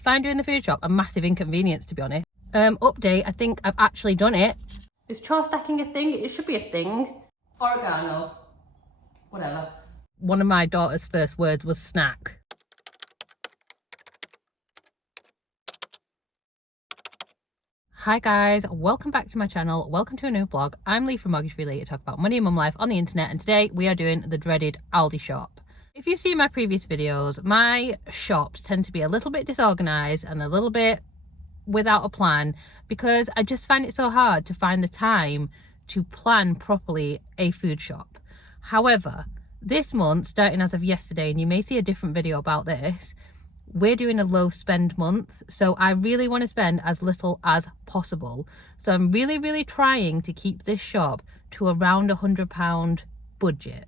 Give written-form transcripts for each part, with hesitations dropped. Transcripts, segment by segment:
find doing the food shop a massive inconvenience, to be honest. Update, I think I've actually done it. Is chore stacking a thing? It should be a thing. Oregano. Whatever. One of my daughter's first words was snack. Hi guys, welcome back to my channel. Welcome to a new vlog. I'm Leigh from Mortgage Relay to talk about money and mum life on the internet, and today we are doing the dreaded Aldi shop. If you've seen my previous videos, my shops tend to be a little bit disorganized and a little bit without a plan because I just find it so hard to find the time to plan properly a food shop. However, this month, starting as of yesterday, and you may see a different video about this, we're doing a low spend month, so I really want to spend as little as possible. So I'm really trying to keep this shop to around £100 budget,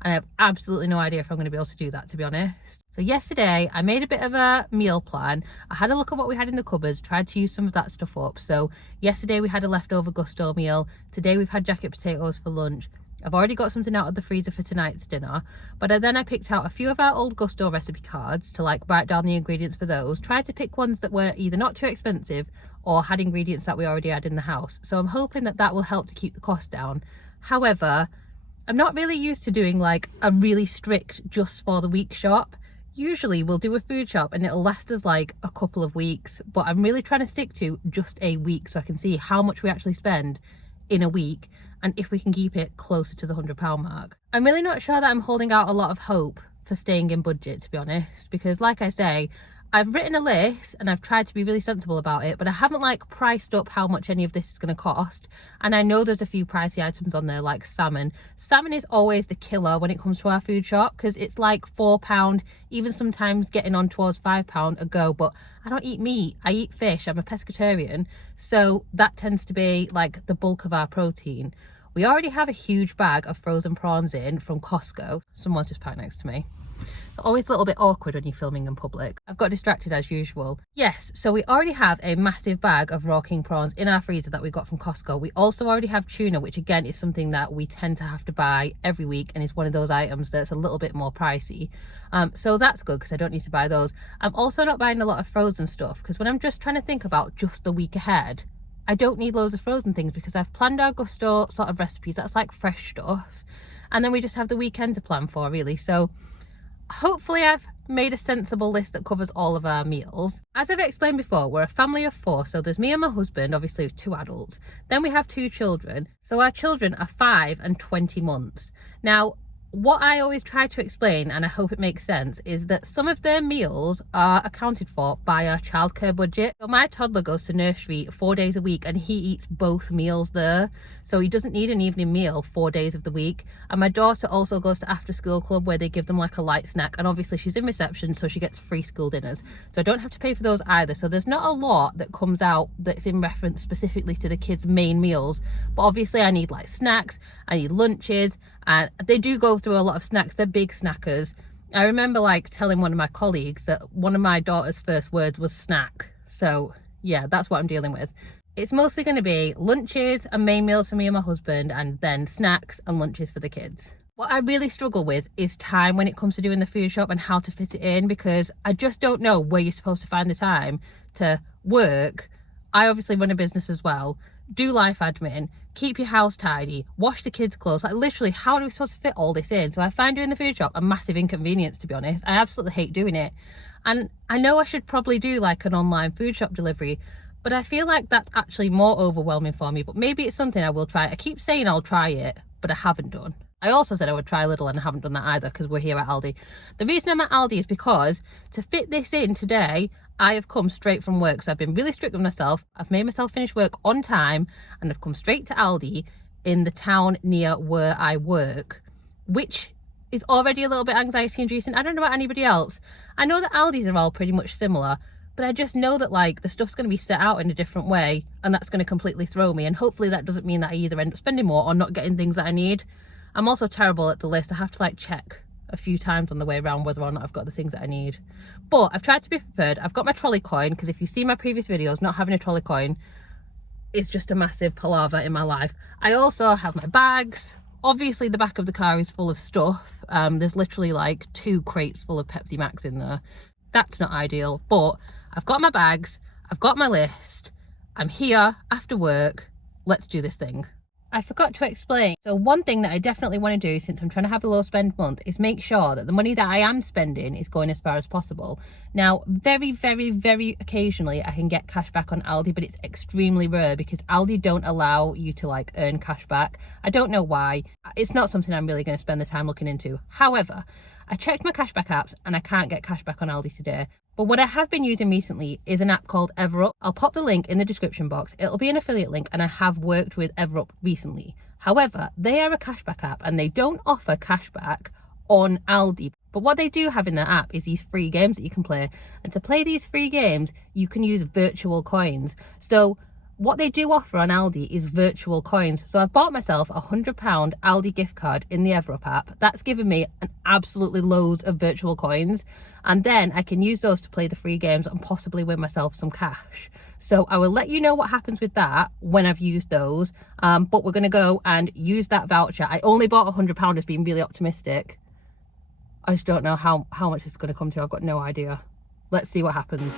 and I have absolutely no idea if I'm going to be able to do that, to be honest. So yesterday I made a bit of a meal plan. I had a look at what we had in the cupboards, tried to use some of that stuff up. So yesterday we had a leftover gusto meal, today we've had jacket potatoes for lunch. I've already got something out of the freezer for tonight's dinner, but then I picked out a few of our old gusto recipe cards to like write down the ingredients for those. Tried to pick ones that were either not too expensive or had ingredients that we already had in the house. So I'm hoping that that will help to keep the cost down. However, I'm not really used to doing like a really strict just for the week shop. Usually we'll do a food shop and it'll last us like a couple of weeks, but I'm really trying to stick to just a week so I can see how much we actually spend in a week and if we can keep it closer to the £100 mark. I'm really not sure that I'm holding out a lot of hope for staying in budget, to be honest, because like I say, I've written a list and I've tried to be really sensible about it, but I haven't like priced up how much any of this is going to cost. And I know there's a few pricey items on there like salmon. Salmon is always the killer when it comes to our food shop because it's like £4, even sometimes getting on towards £5 a go. But I don't eat meat, I eat fish, I'm a pescatarian, so that tends to be like the bulk of our protein. We already have a huge bag of frozen prawns in from Costco. Someone's just parked next to me. It's always a little bit awkward when you're filming in public. I've got distracted as usual. Yes, so we already have a massive bag of raw king prawns in our freezer that we got from Costco. We also already have tuna, which again is something that we tend to have to buy every week and is one of those items that's a little bit more pricey. So that's good because I don't need to buy those. I'm also not buying a lot of frozen stuff because when I'm just trying to think about just the week ahead, I don't need loads of frozen things because I've planned our gusto sort of recipes. That's like fresh stuff. And then we just have the weekend to plan for, really. So hopefully I've made a sensible list that covers all of our meals. As I've explained before, we're a family of 4, so there's me and my husband, obviously 2 adults. Then we have 2 children. So our children are 5 and 20 months. Now, what I always try to explain, and I hope it makes sense, is that some of their meals are accounted for by our childcare budget. So my toddler goes to nursery 4 days a week and he eats both meals there. So he doesn't need an evening meal 4 days of the week. And my daughter also goes to after school club where they give them like a light snack. And obviously she's in reception, so she gets free school dinners. So I don't have to pay for those either. So there's not a lot that comes out that's in reference specifically to the kids' main meals. But obviously I need like snacks, I need lunches, and they do go through a lot of snacks. They're big snackers. I remember like telling one of my colleagues that one of my daughter's first words was snack. So yeah, that's what I'm dealing with. It's mostly going to be lunches and main meals for me and my husband, and then snacks and lunches for the kids. What I really struggle with is time when it comes to doing the food shop and how to fit it in, because I just don't know where you're supposed to find the time to work. I obviously run a business as well, do life admin, keep your house tidy, wash the kids' clothes. Like literally, how are we supposed to fit all this in? So I find doing the food shop a massive inconvenience, to be honest. I absolutely hate doing it. And I know I should probably do like an online food shop delivery, but I feel like that's actually more overwhelming for me. But maybe it's something I will try. I keep saying I'll try it, but I haven't done. I also said I would try Lidl and I haven't done that either because we're here at Aldi. The reason I'm at Aldi is because to fit this in today, I have come straight from work. So I've been really strict with myself. I've made myself finish work on time and I've come straight to Aldi in the town near where I work, which is already a little bit anxiety inducing. I don't know about anybody else. I know that Aldi's are all pretty much similar, but I just know that like the stuff's going to be set out in a different way and that's going to completely throw me. And hopefully that doesn't mean that I either end up spending more or not getting things that I need. I'm also terrible at the list. I have to like check a few times on the way around whether or not I've got the things that I need. But I've tried to be prepared. I've got my trolley coin because if you see my previous videos, not having a trolley coin is just a massive palaver in my life. I also have my bags. Obviously the back of the car is full of stuff. There's literally like 2 crates full of Pepsi Max in there. That's not ideal, but I've got my bags, I've got my list, I'm here after work, let's do this thing. I forgot to explain. So one thing that I definitely want to do, since I'm trying to have a low spend month, is make sure that the money that I am spending is going as far as possible. Now, very, very, very occasionally I can get cash back on Aldi, but it's extremely rare because Aldi don't allow you to like earn cash back. I don't know why. It's not something I'm really going to spend the time looking into. However, I checked my cashback apps and I can't get cashback on Aldi today. But what I have been using recently is an app called EverUp. I'll pop the link in the description box. It'll be an affiliate link, and I have worked with EverUp recently. However, they are a cashback app and they don't offer cashback on Aldi. But what they do have in their app is these free games that you can play. And to play these free games, you can use virtual coins. So what they do offer on Aldi is virtual coins. So I've bought myself a £100 Aldi gift card in the EverUp app. That's given me an absolutely loads of virtual coins. And then I can use those to play the free games and possibly win myself some cash. So I will let you know what happens with that when I've used those. But we're going to go and use that voucher. I only bought £100 as being really optimistic. I just don't know how much it's going to come to. I've got no idea. Let's see what happens.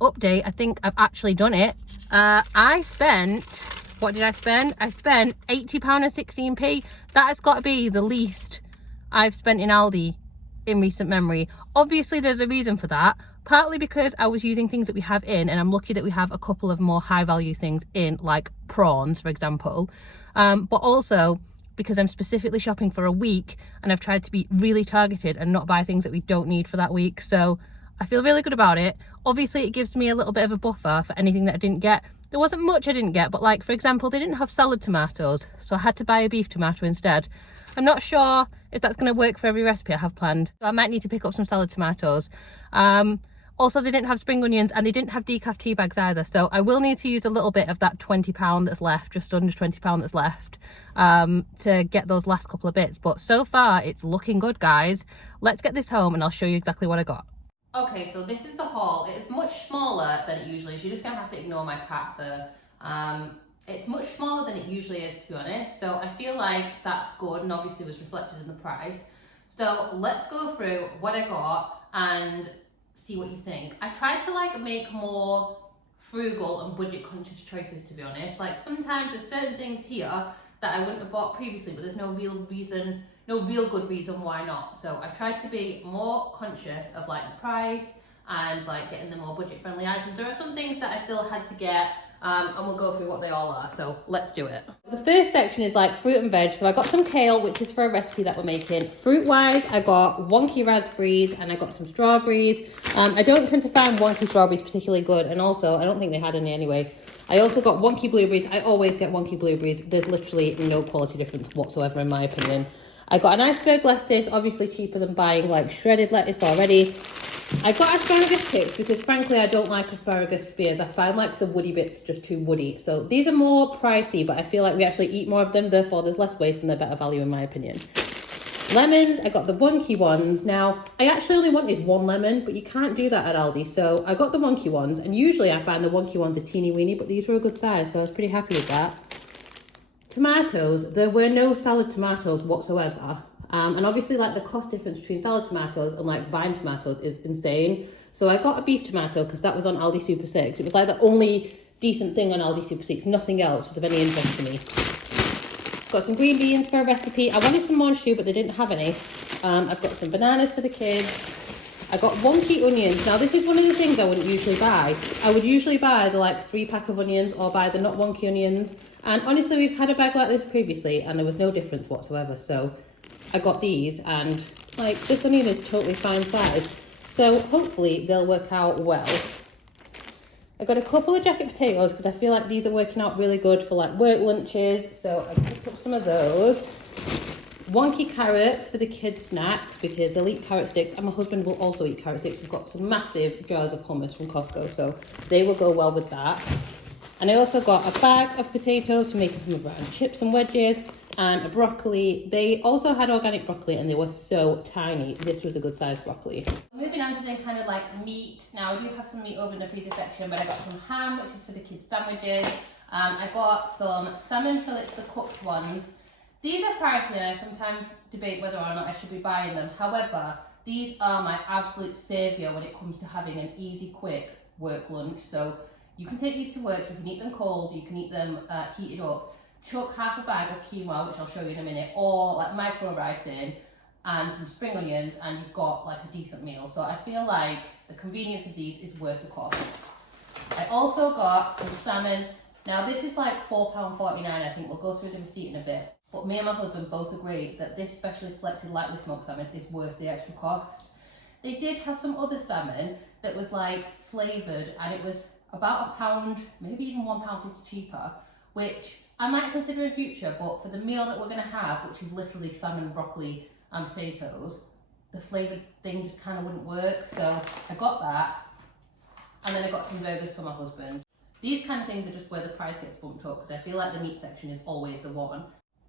Update, I think I've actually done it. I spent, what did I spend? I spent £80.16. That has got to be the least I've spent in Aldi in recent memory. Obviously there's a reason for that, partly because I was using things that we have in, and I'm lucky that we have a couple of more high value things in, like prawns for example, but also because I'm specifically shopping for a week and I've tried to be really targeted and not buy things that we don't need for that week. So I feel really good about it. Obviously it gives me a little bit of a buffer for anything that I didn't get. There wasn't much I didn't get, but like for example, they didn't have salad tomatoes, so I had to buy a beef tomato instead. I'm not sure if that's going to work for every recipe I have planned, so I might need to pick up some salad tomatoes. Also, they didn't have spring onions and they didn't have decaf tea bags either, so I will need to use a little bit of that £20 that's left, just under £20 that's left, to get those last couple of bits. But so far it's looking good, guys. Let's get this home and I'll show you exactly what I got. Okay, so this is the haul. It is much smaller than it usually is. You're just gonna have to ignore my cat there. It's much smaller than it usually is, to be honest. So I feel like that's good, and obviously was reflected in the price. So let's go through what I got and see what you think. I tried to like make more frugal and budget conscious choices, to be honest. Like sometimes there's certain things here that I wouldn't have bought previously, but there's no real good reason why not. So I tried to be more conscious of like the price and like getting the more budget friendly items. There are some things that I still had to get, and we'll go through what they all are, so let's do it. The first section is like fruit and veg. So I got some kale, which is for a recipe that we're making. Fruit wise, I got wonky raspberries and I got some strawberries. I don't tend to find wonky strawberries particularly good, and also I don't think they had any anyway. I also got wonky blueberries. I always get wonky blueberries. There's literally no quality difference whatsoever in my opinion. I got an iceberg lettuce, obviously cheaper than buying like shredded lettuce already. I got asparagus tips because frankly I don't like asparagus spears. I find like the woody bits just too woody. So these are more pricey, but I feel like we actually eat more of them, therefore there's less waste and they're better value in my opinion. Lemons, I got the wonky ones. Now, I actually only wanted one lemon, but you can't do that at Aldi. So I got the wonky ones, and usually I find the wonky ones are teeny weeny, but these were a good size, so I was pretty happy with that. Tomatoes, there were no salad tomatoes whatsoever. And obviously like the cost difference between salad tomatoes and like vine tomatoes is insane. So I got a beef tomato because that was on Aldi Super 6. It was like the only decent thing on Aldi Super 6. Nothing else was of any interest to me. Got some green beans for a recipe. I wanted some monchou, but they didn't have any. I've got some bananas for the kids. I got wonky onions. Now this is one of the things I wouldn't usually buy. I would usually buy the like 3-pack of onions or buy the not wonky onions. And honestly, we've had a bag like this previously and there was no difference whatsoever. So I got these and like this onion is totally fine size. So hopefully they'll work out well. I got a couple of jacket potatoes because I feel like these are working out really good for like work lunches. So I picked up some of those. Wonky carrots for the kids' snack because they'll eat carrot sticks and my husband will also eat carrot sticks. We've got some massive jars of hummus from Costco, so they will go well with that. And I also got a bag of potatoes to make some of our own chips and wedges, and a broccoli. They also had organic broccoli and they were so tiny. This was a good sized broccoli. Moving on to then kind of like meat. Now I do have some meat over in the freezer section, but I got some ham, which is for the kids' sandwiches. I got some salmon fillets, the cooked ones. These are pricey and I sometimes debate whether or not I should be buying them. However, these are my absolute saviour when it comes to having an easy, quick work lunch. So you can take these to work, you can eat them cold, you can eat them heated up. Chuck half a bag of quinoa, which I'll show you in a minute, or like micro rice in, and some spring onions, and you've got like a decent meal. So I feel like the convenience of these is worth the cost. I also got some salmon. Now this is like £4.49, I think. We'll go through the receipt in a bit. But me and my husband both agree that this specially selected lightly smoked salmon is worth the extra cost. They did have some other salmon that was like flavoured and it was about £1, maybe even £1.50 cheaper, which I might consider in future, but for the meal that we're going to have, which is literally salmon, broccoli and potatoes, the flavoured thing just kind of wouldn't work. So I got that, and then I got some burgers for my husband. These kind of things are just where the price gets bumped up because I feel like the meat section is always the one.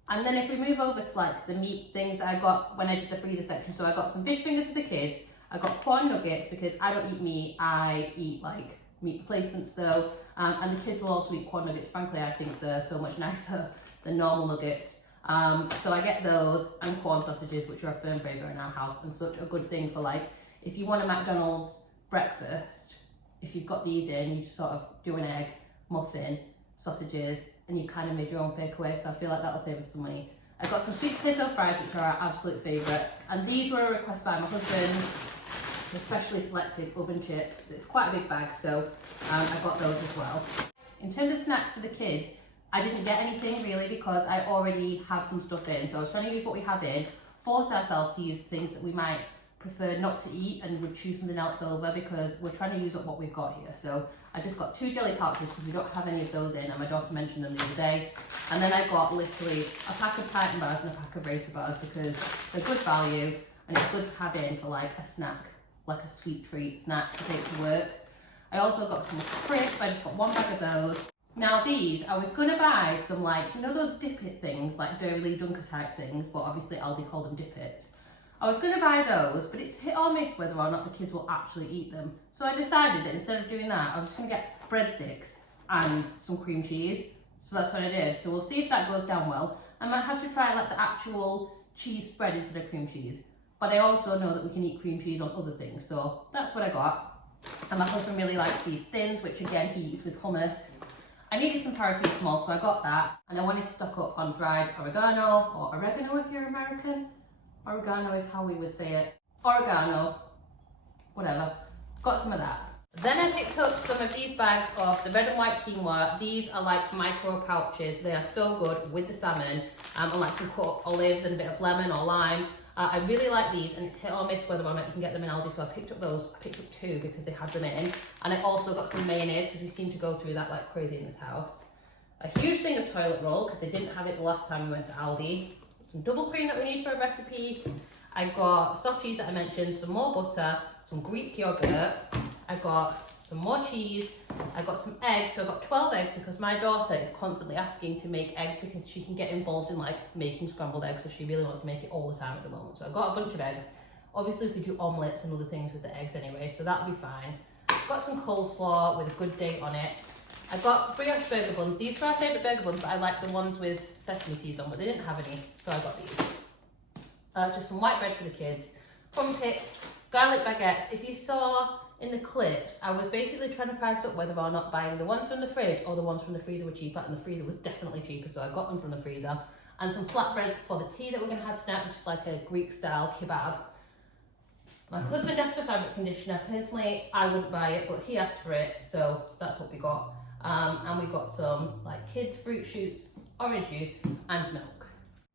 And then if we move over to like the meat things that I got when I did the freezer section, so I got some fish fingers for the kids, I got corn nuggets because I don't eat meat, I eat like meat replacements though, and the kids will also eat corn nuggets. Frankly, I think they're so much nicer than normal nuggets. So I get those and corn sausages, which are a firm favourite in our house and such a good thing for like, if you want a McDonald's breakfast, if you've got these in, you just sort of do an egg, muffin, sausages, and you kind of made your own takeaway, so I feel like that'll save us some money. I got some sweet potato fries, which are our absolute favourite, and these were a request by my husband, the specially selected oven chips. It's quite a big bag, so I got those as well. In terms of snacks for the kids, I didn't get anything really because I already have some stuff in, so I was trying to use what we have in, force ourselves to use things that we might prefer not to eat and would choose something else over because we're trying to use up what we've got here. So I just got 2 jelly pouches because we don't have any of those in, and my daughter mentioned them the other day. And then I got literally a pack of Titan bars and a pack of Racer bars because they're good value and it's good to have in for like a snack, like a sweet treat snack to take to work. I also got some crisps. I just got 1 bag of those. Now these, I was gonna buy some like, you know those dip it things, like Dairy Dunker type things, but obviously Aldi call them dip its. I was going to buy those, but it's hit or miss whether or not the kids will actually eat them. So I decided that instead of doing that, I was just going to get breadsticks and some cream cheese. So that's what I did. So we'll see if that goes down well. I might have to try like the actual cheese spread instead of cream cheese. But I also know that we can eat cream cheese on other things. So that's what I got. And my husband really likes these thins, which again he eats with hummus. I needed some paracetamol, so I got that. And I wanted to stock up on dried oregano, or oregano if you're American. Oregano is how we would say it. Oregano, whatever. Got some of that. Then I picked up some of these bags of the red and white quinoa. These are like micro pouches. They are so good with the salmon. And like some cut olives and a bit of lemon or lime. I really like these, and it's hit or miss whether or not you can get them in Aldi, so I picked up those. I picked up 2 because they had them in. And I also got some mayonnaise because we seem to go through that like crazy in this house. A huge thing of toilet roll because they didn't have it the last time we went to Aldi. Some double cream that we need for a recipe. I got soft cheese that I mentioned, some more butter, some Greek yogurt. I got some more cheese. I got some eggs, so I got 12 eggs because my daughter is constantly asking to make eggs because she can get involved in like making scrambled eggs, so she really wants to make it all the time at the moment. So I got a bunch of eggs. Obviously we could do omelettes and other things with the eggs anyway, so that'll be fine. Got some coleslaw with a good date on it. I got brioche burger buns. These are our favourite burger buns, but I like the ones with sesame seeds on, but they didn't have any, so I got these. Just some white bread for the kids, crumpets, garlic baguettes. If you saw in the clips, I was basically trying to price up whether or not buying the ones from the fridge or the ones from the freezer were cheaper, and the freezer was definitely cheaper, so I got them from the freezer. And some flatbreads for the tea that we're going to have tonight, which is like a Greek style kebab. My husband asked for fabric conditioner. Personally, I wouldn't buy it, but he asked for it, so that's what we got. And we got some like kids fruit shoots, orange juice and milk.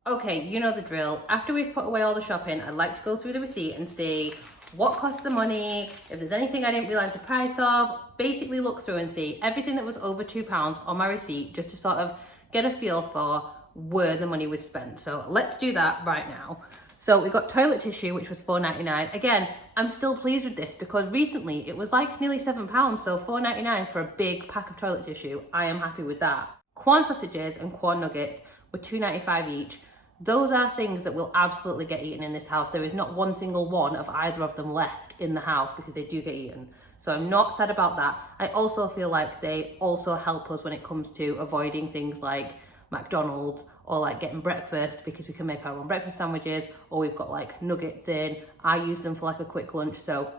Okay, you know the drill. After we've put away all the shopping, I'd like to go through the receipt and see what cost the money, if there's anything I didn't realise the price of, basically look through and see everything that was over £2 on my receipt, just to sort of get a feel for where the money was spent. So let's do that right now. So we got toilet tissue, which was £4.99. Again, I'm still pleased with this because recently it was like nearly £7, so £4.99 for a big pack of toilet tissue. I am happy with that. Corn sausages and corn nuggets were £2.95 each. Those are things that will absolutely get eaten in this house. There is not one single one of either of them left in the house because they do get eaten. So I'm not sad about that. I also feel like they also help us when it comes to avoiding things like McDonald's or like getting breakfast, because we can make our own breakfast sandwiches, or we've got like nuggets in. I use them for like a quick lunch, so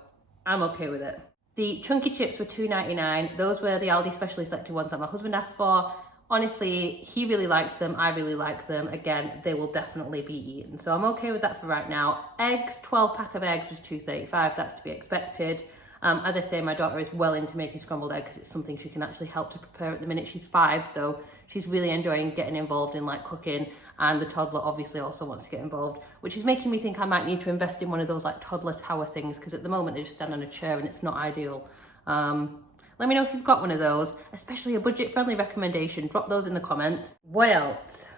I'm okay with it. The chunky chips were £2.99. Those were the Aldi specially selected ones that my husband asked for. Honestly, he really likes them. I really like them. Again, they will definitely be eaten. So I'm okay with that for right now. Eggs, 12 pack of eggs was £2.35. That's to be expected. As I say, my daughter is well into making scrambled egg because it's something she can actually help to prepare at the minute. She's 5, so she's really enjoying getting involved in like cooking, and the toddler obviously also wants to get involved, which is making me think I might need to invest in one of those like toddler tower things, because at the moment they just stand on a chair and it's not ideal. Let me know if you've got one of those, especially a budget-friendly recommendation. Drop those in the comments. What else?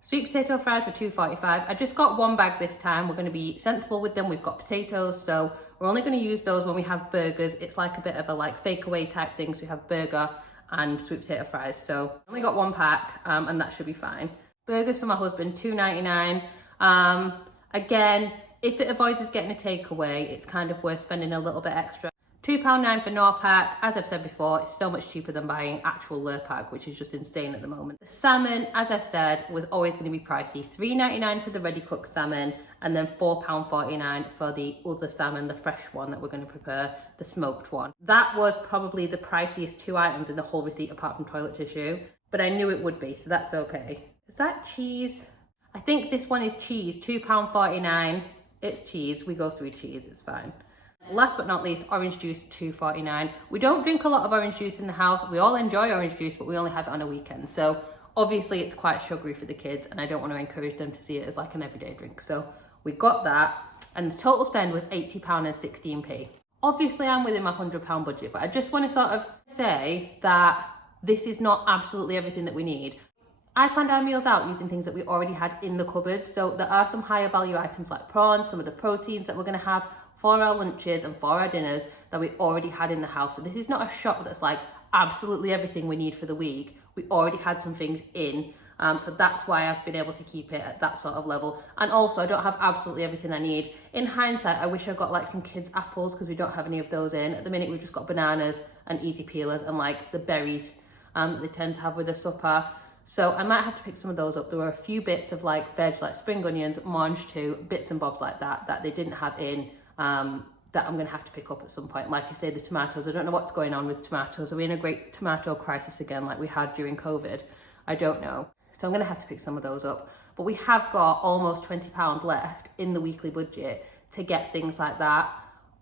Sweet potato fries were £2.45. I just got one bag this time. We're going to be sensible with them. We've got potatoes, so we're only going to use those when we have burgers. It's like a bit of a like fake away type thing. So we have burger and sweet potato fries. So I only got one pack, and that should be fine. Burgers for my husband, £2.99. Again, if it avoids us getting a takeaway, it's kind of worth spending a little bit extra. £2.09 for Norpack. As I've said before, it's so much cheaper than buying actual Lurpak, which is just insane at the moment. The salmon, as I've said, was always going to be pricey. £3.99 for the ready cooked salmon, and then £4.49 for the other salmon, the fresh one that we're going to prepare, the smoked one. That was probably the priciest 2 items in the whole receipt apart from toilet tissue, but I knew it would be, so that's okay. Is that cheese? I think this one is cheese, £2.49. It's cheese. We go through cheese, it's fine. Last but not least, orange juice, £2.49. We don't drink a lot of orange juice in the house. We all enjoy orange juice, but we only have it on a weekend. So obviously it's quite sugary for the kids, and I don't want to encourage them to see it as like an everyday drink. So we got that, and the total spend was £80.16. Obviously I'm within my £100 budget, but I just want to sort of say that this is not absolutely everything that we need. I planned our meals out using things that we already had in the cupboards. So there are some higher value items like prawns, some of the proteins that we're going to have for our lunches and for our dinners that we already had in the house. So this is not a shop that's like absolutely everything we need for the week. We already had some things in. So that's why I've been able to keep it at that sort of level. And also I don't have absolutely everything I need. In hindsight, I wish I got like some kids' apples, because we don't have any of those in. At the minute, we've just got bananas and easy peelers and like the berries that they tend to have with a supper. So I might have to pick some of those up. There were a few bits of like veg, like spring onions, mange too, bits and bobs like that, that they didn't have in, that I'm going to have to pick up at some point. Like I say, the tomatoes, I don't know what's going on with tomatoes. Are we in a great tomato crisis again like we had during COVID? I don't know. So I'm going to have to pick some of those up. But we have got almost £20 left in the weekly budget to get things like that.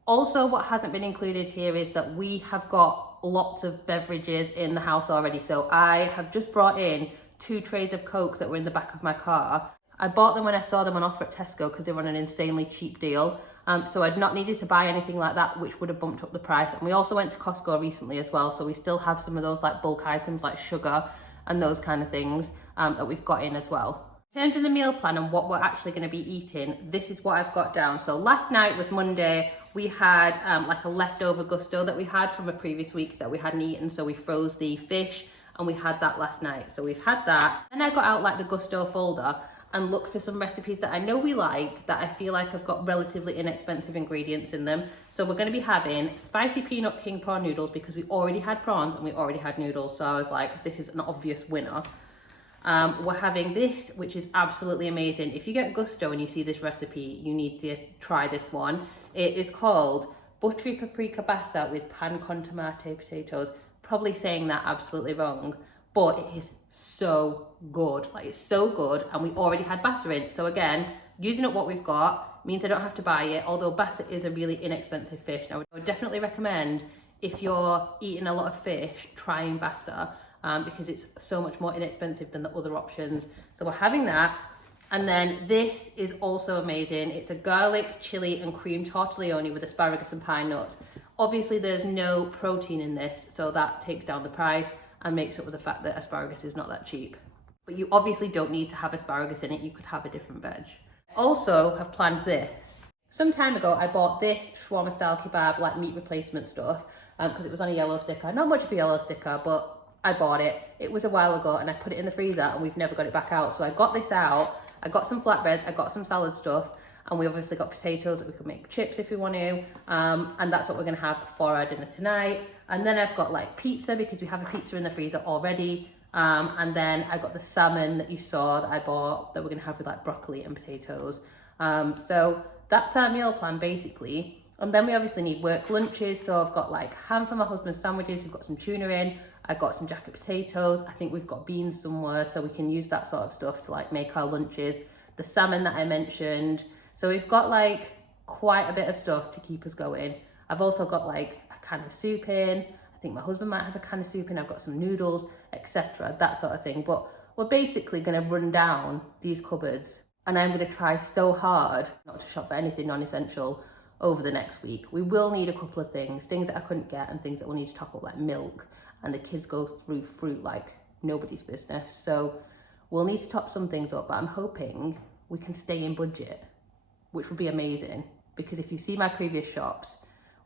Also, what hasn't been included here is that we have got lots of beverages in the house already. So I have just brought in 2 trays of Coke that were in the back of my car. I bought them when I saw them on offer at Tesco because they were on an insanely cheap deal. So I'd not needed to buy anything like that, which would have bumped up the price. And we also went to Costco recently as well. So we still have some of those like bulk items like sugar and those kind of things that we've got in as well. In terms of the meal plan and what we're actually going to be eating, this is what I've got down. So last night was Monday. We had like a leftover gusto that we had from a previous week that we hadn't eaten. So we froze the fish and we had that last night. So we've had that. And I got out like the gusto folder and looked for some recipes that I know we like, that I feel like have got relatively inexpensive ingredients in them. So we're going to be having spicy peanut king prawn noodles because we already had prawns and we already had noodles. So I was like, this is an obvious winner. We're having this, which is absolutely amazing. If you get gusto and you see this recipe, you need to try this one. It is called buttery paprika bassa with pan con tomate potatoes. Probably saying that absolutely wrong, but it is so good. Like, it's so good, and we already had bassa in. So again, using up what we've got, means I don't have to buy it, although Bassett is a really inexpensive fish. Now, I would definitely recommend, if you're eating a lot of fish, trying Bassett, because it's so much more inexpensive than the other options. So we're having that. And then this is also amazing. It's a garlic, chili and cream tortellini with asparagus and pine nuts. Obviously there's no protein in this, so that takes down the price and makes up with the fact that asparagus is not that cheap. But you obviously don't need to have asparagus in it, you could have a different veg. I also have planned this. Some time ago I bought this shawarma style kebab, like meat replacement stuff, because it was on a yellow sticker. Not much of a yellow sticker, but I bought it. It was a while ago and I put it in the freezer and we've never got it back out. So I got this out, I got some flatbreads, I got some salad stuff, and we obviously got potatoes that we could make chips if we want to. And that's what we're gonna have for our dinner tonight. And then I've got like pizza, because we have a pizza in the freezer already. And then I got the salmon that you saw that I bought that we're gonna have with like broccoli and potatoes. So that's our meal plan basically. And then we obviously need work lunches. So I've got like ham for my husband's sandwiches, we've got some tuna in, I've got some jacket potatoes, I think we've got beans somewhere, so we can use that sort of stuff to like make our lunches. The salmon that I mentioned. So we've got like quite a bit of stuff to keep us going. I've also got like a can of soup in. I think my husband might have a can of soup in. I've got some noodles, etc., that sort of thing. But we're basically going to run down these cupboards, and I'm going to try so hard not to shop for anything non-essential over the next week. We will need a couple of things that I couldn't get and things that we'll need to top up, like milk, and the kids go through fruit like nobody's business. So we'll need to top some things up, but I'm hoping we can stay in budget, which would be amazing, because if you see my previous shops,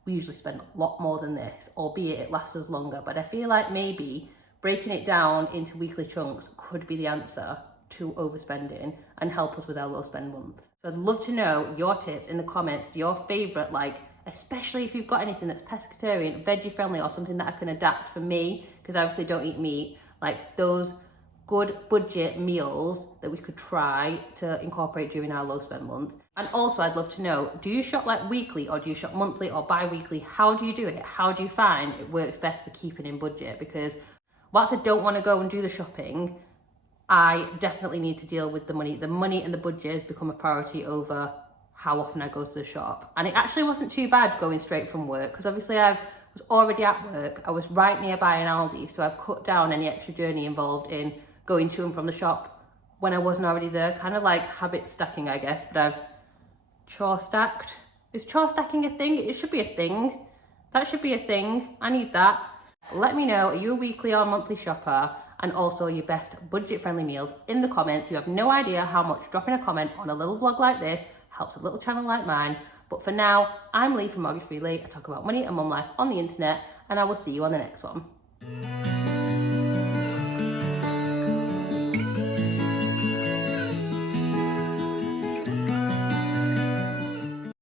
we usually spend a lot more than this, albeit it lasts us longer. But I feel like maybe breaking it down into weekly chunks could be the answer to overspending and help us with our low spend month. So I'd love to know your tip in the comments for your favorite, like, especially if you've got anything that's pescatarian, veggie friendly, or something that I can adapt for me, because I obviously don't eat meat, like those good budget meals that we could try to incorporate during our low spend month. And also I'd love to know, do you shop like weekly, or do you shop monthly or bi-weekly? How do you do it? How do you find it works best for keeping in budget? Because whilst I don't want to go and do the shopping, I definitely need to deal with the money. The money and the budget has become a priority over how often I go to the shop. And it actually wasn't too bad going straight from work, because obviously I was already at work. I was right nearby an Aldi, so I've cut down any extra journey involved in going to and from the shop when I wasn't already there. Kind of like habit stacking, I guess, but I've chore stacked. Is chore stacking a thing? It should be a thing. That should be a thing. I need that. Let me know, are you a weekly or monthly shopper? And also your best budget friendly meals in the comments. You have no idea how much dropping a comment on a little vlog like this helps a little channel like mine. But for now, I'm Leigh from Mortgage Free Leigh. I talk about money and mum life on the internet, and I will see you on the next one.